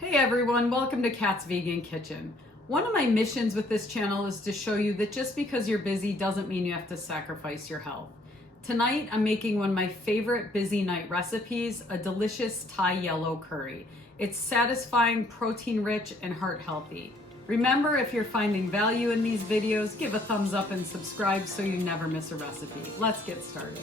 Hey everyone, welcome to Kat's Vegan Kitchen. One of my missions with this channel is to show you that just because you're busy doesn't mean you have to sacrifice your health. Tonight I'm making one of my favorite busy night recipes, a delicious Thai yellow curry. It's satisfying, protein rich, and heart healthy. Remember, if you're finding value in these videos, give a thumbs up and subscribe so you never miss a recipe. Let's get started.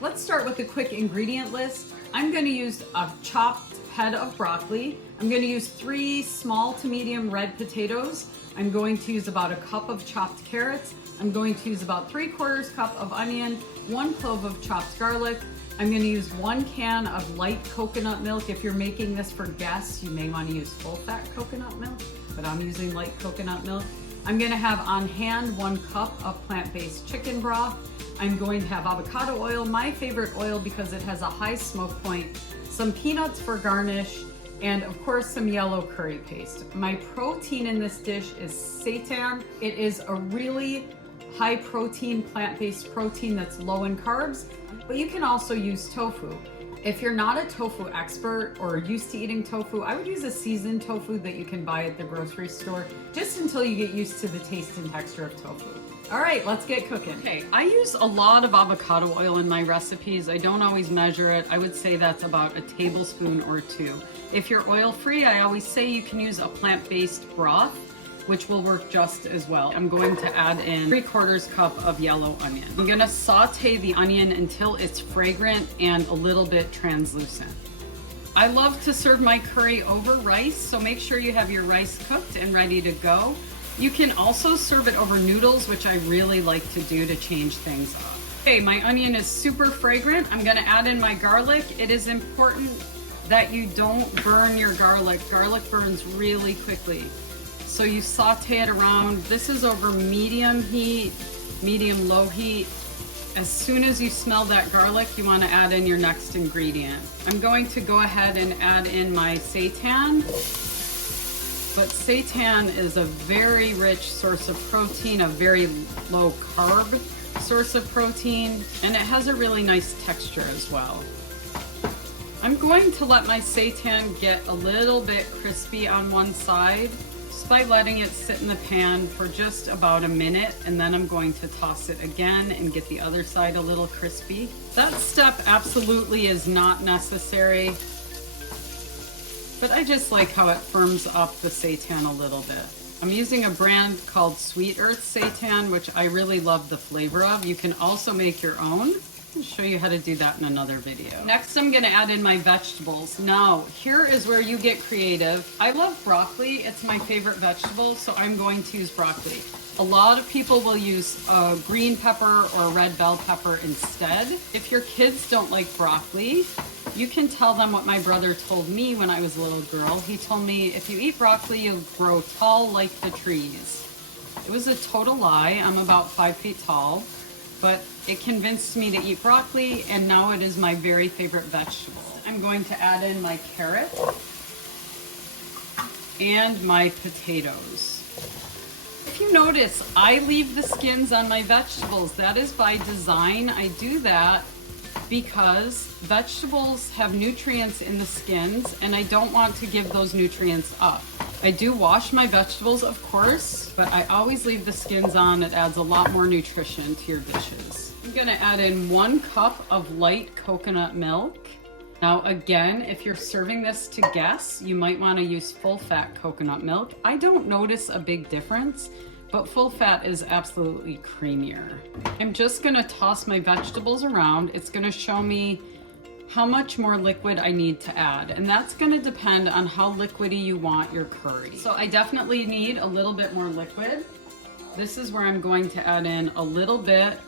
Let's start with a quick ingredient list. I'm going to use a chopped head of broccoli. I'm going to use 3 small to medium red potatoes. I'm going to use about a cup of chopped carrots. I'm going to use about 3/4 cup of onion, 1 clove of chopped garlic. I'm going to use 1 can of light coconut milk. If you're making this for guests, you may want to use full fat coconut milk, but I'm using light coconut milk. I'm going to have on hand 1 cup of plant-based chicken broth. I'm going to have avocado oil, my favorite oil because it has a high smoke point, some peanuts for garnish, and of course some yellow curry paste. My protein in this dish is seitan. It is a really high protein, plant-based protein that's low in carbs, but you can also use tofu. If you're not a tofu expert or used to eating tofu, I would use a seasoned tofu that you can buy at the grocery store just until you get used to the taste and texture of tofu. All right, let's get cooking. Okay, I use a lot of avocado oil in my recipes. I don't always measure it. I would say that's about a tablespoon or 2. If you're oil-free, I always say you can use a plant-based broth, which will work just as well. I'm going to add in 3/4 cup of yellow onion. I'm gonna saute the onion until it's fragrant and a little bit translucent. I love to serve my curry over rice, so make sure you have your rice cooked and ready to go. You can also serve it over noodles, which I really like to do to change things up. Okay, my onion is super fragrant. I'm gonna add in my garlic. It is important that you don't burn your garlic. Garlic burns really quickly. So you saute it around. This is over medium heat, medium low heat. As soon as you smell that garlic, you wanna add in your next ingredient. I'm going to go ahead and add in my seitan. But seitan is a very rich source of protein, a very low carb source of protein, and it has a really nice texture as well. I'm going to let my seitan get a little bit crispy on one side just by letting it sit in the pan for just about a minute, and then I'm going to toss it again and get the other side a little crispy. That step absolutely is not necessary, but I just like how it firms up the seitan a little bit. I'm using a brand called Sweet Earth Seitan, which I really love the flavor of. You can also make your own. I'll show you how to do that in another video. Next, I'm gonna add in my vegetables. Now, here is where you get creative. I love broccoli. It's my favorite vegetable, so I'm going to use broccoli. A lot of people will use green pepper or red bell pepper instead. If your kids don't like broccoli, you can tell them what my brother told me when I was a little girl. He told me, if you eat broccoli, you'll grow tall like the trees. It was a total lie. I'm about 5 feet tall, but it convinced me to eat broccoli, and now it is my very favorite vegetable. I'm going to add in my carrot and my potatoes. If you notice, I leave the skins on my vegetables. That is by design. I do that because vegetables have nutrients in the skins, and I don't want to give those nutrients up. I do wash my vegetables, of course, but I always leave the skins on. It adds a lot more nutrition to your dishes. I'm gonna add in 1 cup of light coconut milk. Now again, if you're serving this to guests, you might wanna use full fat coconut milk. I don't notice a big difference, but full fat is absolutely creamier. I'm just gonna toss my vegetables around. It's gonna show me how much more liquid I need to add, and that's gonna depend on how liquidy you want your curry. So I definitely need a little bit more liquid. This is where I'm going to add in a little bit,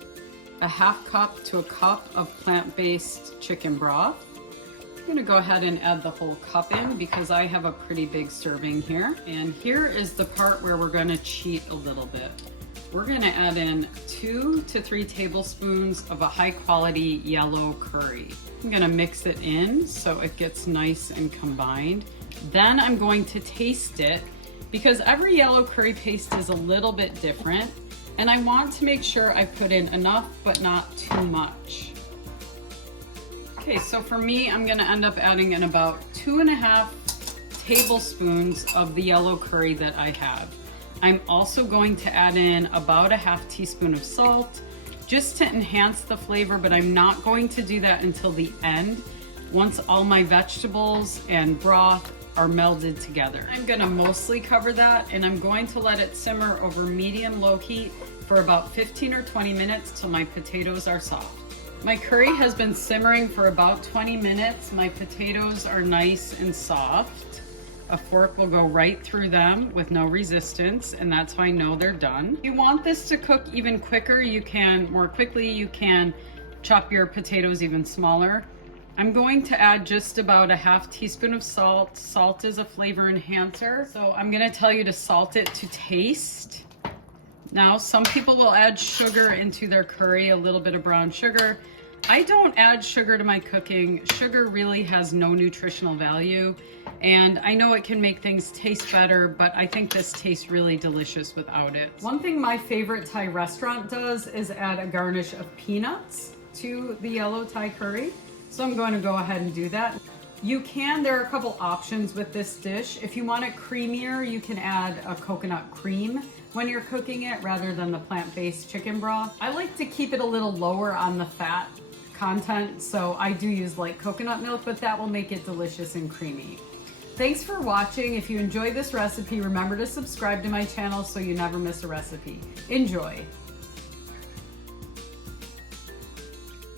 a 1/2 cup to a cup of plant-based chicken broth. I'm gonna go ahead and add the whole cup in because I have a pretty big serving here. And here is the part where we're gonna cheat a little bit. We're gonna add in 2 to 3 tablespoons of a high quality yellow curry. I'm gonna mix it in so it gets nice and combined. Then I'm going to taste it because every yellow curry paste is a little bit different, and I want to make sure I put in enough but not too much. Okay, so for me, I'm gonna end up adding in about 2.5 tablespoons of the yellow curry that I have. I'm also going to add in about a half teaspoon of salt just to enhance the flavor, but I'm not going to do that until the end, once all my vegetables and broth are melded together. I'm gonna mostly cover that, and I'm going to let it simmer over medium-low heat for about 15 or 20 minutes till my potatoes are soft. My curry has been simmering for about 20 minutes. My potatoes are nice and soft. A fork will go right through them with no resistance, and that's how I know they're done. If you want this to cook even quicker, more quickly, you can chop your potatoes even smaller. I'm going to add just about a half teaspoon of salt. Salt is a flavor enhancer, so I'm gonna tell you to salt it to taste. Now, some people will add sugar into their curry, a little bit of brown sugar. I don't add sugar to my cooking. Sugar really has no nutritional value, and I know it can make things taste better, but I think this tastes really delicious without it. One thing my favorite Thai restaurant does is add a garnish of peanuts to the yellow Thai curry, so I'm going to go ahead and do that. There are a couple options with this dish. If you want it creamier, you can add a coconut cream when you're cooking it rather than the plant-based chicken broth. I like to keep it a little lower on the fat content, so I do use light coconut milk, but that will make it delicious and creamy. Thanks for watching. If you enjoyed this recipe, remember to subscribe to my channel so you never miss a recipe. Enjoy.